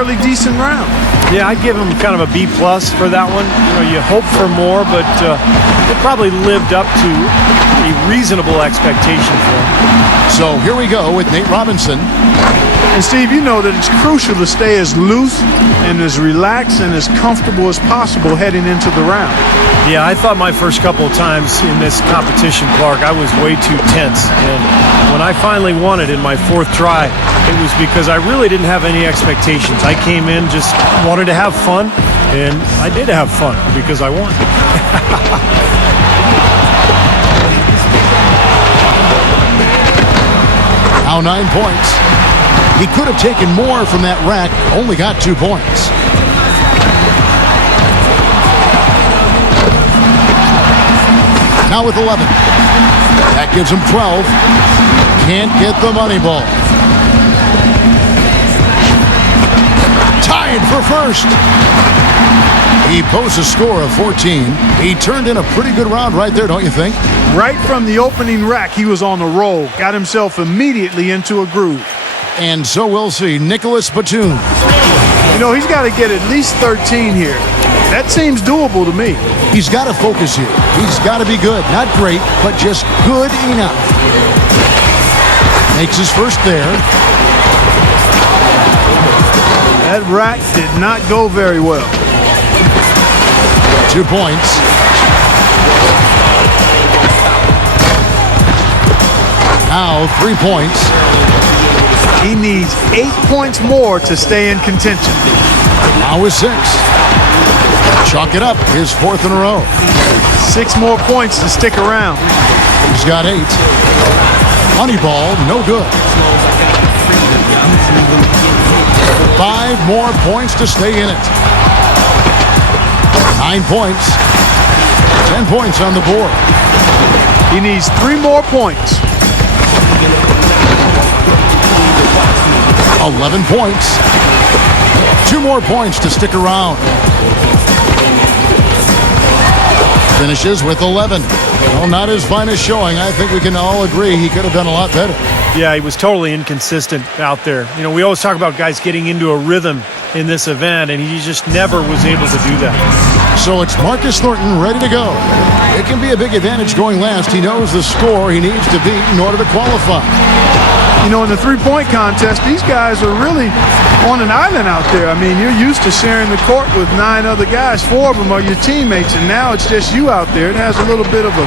fairly decent round. Yeah, I'd give him kind of a B+ for that one. You know, you hope for more, but it probably lived up to a reasonable expectation for him. So here we go with Nate Robinson. And Steve, you know that it's crucial to stay as loose and as relaxed and as comfortable as possible heading into the round. Yeah, I thought my first couple of times in this competition, Clark, I was way too tense. And when I finally won it in my fourth try, it was because I really didn't have any expectations. I came in just wanted to have fun, and I did have fun because I won. Now 9 points. He could have taken more from that rack, only got 2 points. Now with 11. That gives him 12. Can't get the money ball. Tied for first. He posts a score of 14. He turned in a pretty good round right there, don't you think? Right from the opening rack, he was on a roll. Got himself immediately into a groove. And so we'll see Nicholas Batum. You know, he's got to get at least 13 here. That seems doable to me. He's got to focus here. He's got to be good. Not great, but just good enough. Makes his first there. That rack did not go very well. 2 points. Now 3 points. He needs 8 points more to stay in contention. Now with 6. Chalk it up, his 4th in a row. 6 more points to stick around. He's got 8. Money ball, no good. 5 more points to stay in it. 9 points. 10 points on the board. He needs 3 more points. 11 points. 2 more points to stick around. Finishes with 11. Well, not his finest showing. I think we can all agree he could have done a lot better. Yeah, he was totally inconsistent out there. You know, we always talk about guys getting into a rhythm in this event, and he just never was able to do that. So it's Marcus Thornton ready to go. It can be a big advantage going last. He knows the score he needs to beat in order to qualify. You know, in the three-point contest, these guys are really on an island out there. I mean, you're used to sharing the court with 9 other guys. 4 of them are your teammates, and now it's just you out there. It has a little bit of a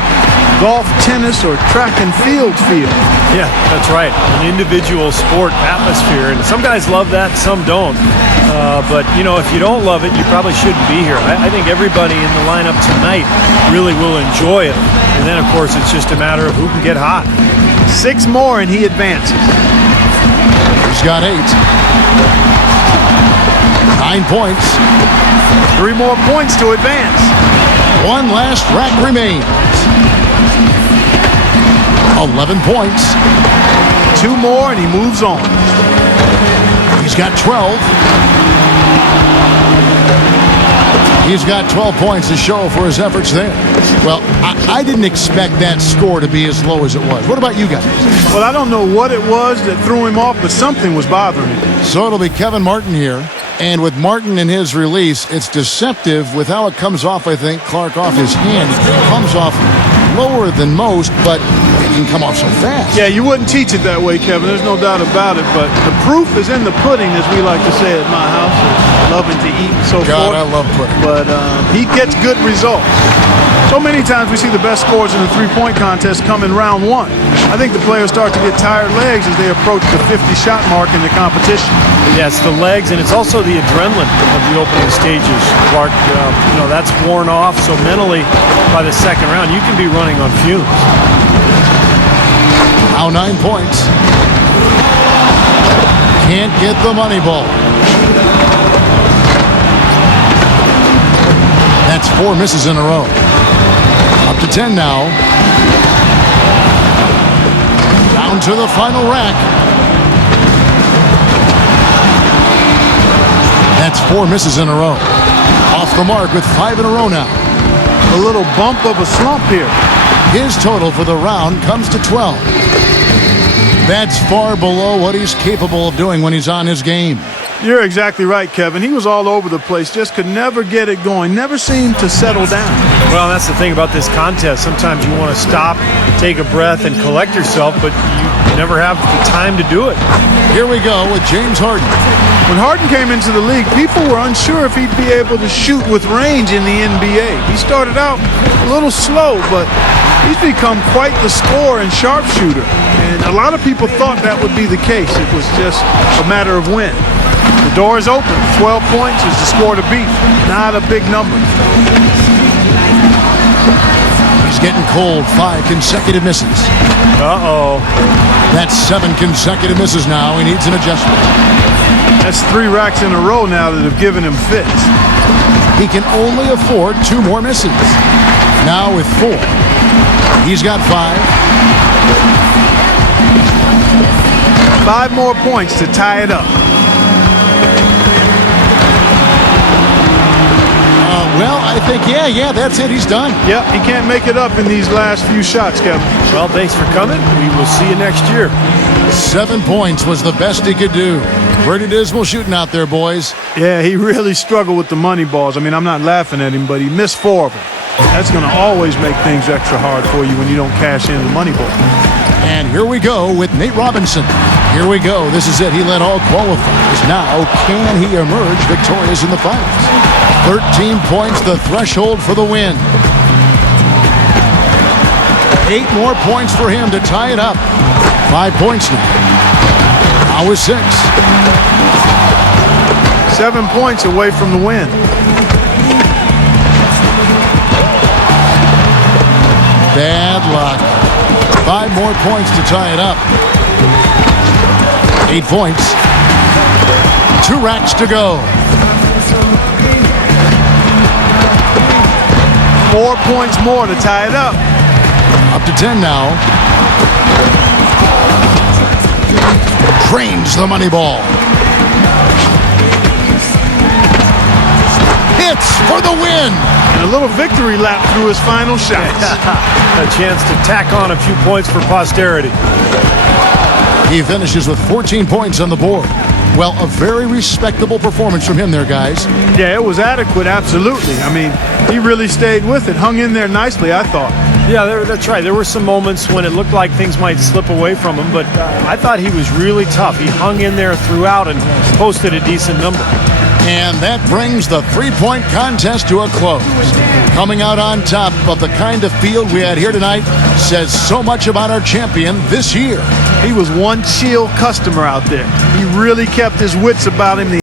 golf, tennis, or track and field feel. Yeah, that's right. An individual sport atmosphere, and some guys love that, some don't. But, you know, if you don't love it, you probably shouldn't be here. I think everybody in the lineup tonight really will enjoy it. And then, of course, it's just a matter of who can get hot. 6 more and he advances. He's got 8. 9 points. 3 more points to advance. 1 last rack remains. 11 points. 2 more and he moves on. He's got 12. He's got 12 points to show for his efforts there. Well, I didn't expect that score to be as low as it was. What about you guys? Well, I don't know what it was that threw him off, but something was bothering him. So it'll be Kevin Martin here. And with Martin in his release, it's deceptive with how it comes off, I think, Clark, off his hand. It comes off lower than most, but it can come off so fast. Yeah, you wouldn't teach it that way, Kevin. There's no doubt about it. But the proof is in the pudding, as we like to say at my house. Loving to eat and so forth. God, I love pudding. But he gets good results. So many times we see the best scores in the three-point contest come in round 1. I think the players start to get tired legs as they approach the 50-shot mark in the competition. Yeah, it's the legs, and it's also the adrenaline of the opening stages, Clark. You know, that's worn off, so mentally, by the second round, you can be running on fumes. Now 9 points. Can't get the money ball. That's 4 misses in a row. Up to 10 now. Down to the final rack. That's 4 misses in a row. Off the mark with 5 in a row now. A little bump of a slump here. His total for the round comes to 12. That's far below what he's capable of doing when he's on his game. You're exactly right, Kevin. He was all over the place, just could never get it going, never seemed to settle down. Well, that's the thing about this contest. Sometimes you want to stop, take a breath, and collect yourself, but you never have the time to do it. Here we go with James Harden. When Harden came into the league, people were unsure if he'd be able to shoot with range in the NBA. He started out a little slow, but he's become quite the scorer and sharpshooter. And a lot of people thought that would be the case. It was just a matter of when. The door is open. 12 points is the score to beat. Not a big number. He's getting cold. 5 consecutive misses. Uh-oh. That's 7 consecutive misses now. He needs an adjustment. That's 3 racks in a row now that have given him fits. He can only afford 2 more misses. Now with 4. He's got 5. 5 more points to tie it up. Well, I think, yeah, that's it. He's done. Yep, he can't make it up in these last few shots, Kevin. Well, thanks for coming. We will see you next year. 7 points was the best he could do. Pretty dismal shooting out there, boys. Yeah, he really struggled with the money balls. I mean, I'm not laughing at him, but he missed 4 of them. That's going to always make things extra hard for you when you don't cash in the money ball. And here we go with Nate Robinson. Here we go. This is it. He led all qualifiers. Now, can he emerge victorious in the finals? 13 points, the threshold for the win. 8 more points for him to tie it up. 5 points now. Now with 6. 7 points away from the win. Bad luck. 5 more points to tie it up. 8 points. 2 racks to go. 4 points more to tie it up. Up to 10 now. Trains the money ball. Hits for the win. And a little victory lap through his final shots. A chance to tack on a few points for posterity. He finishes with 14 points on the board. Well, a very respectable performance from him there, guys. Yeah, it was adequate, absolutely. I mean, he really stayed with it, hung in there nicely, I thought. Yeah, that's right. There were some moments when it looked like things might slip away from him, but I thought he was really tough. He hung in there throughout and posted a decent number. And that brings the three-point contest to a close. Coming out on top of the kind of field we had here tonight says so much about our champion this year. He was one chill customer out there. He really kept his wits about him the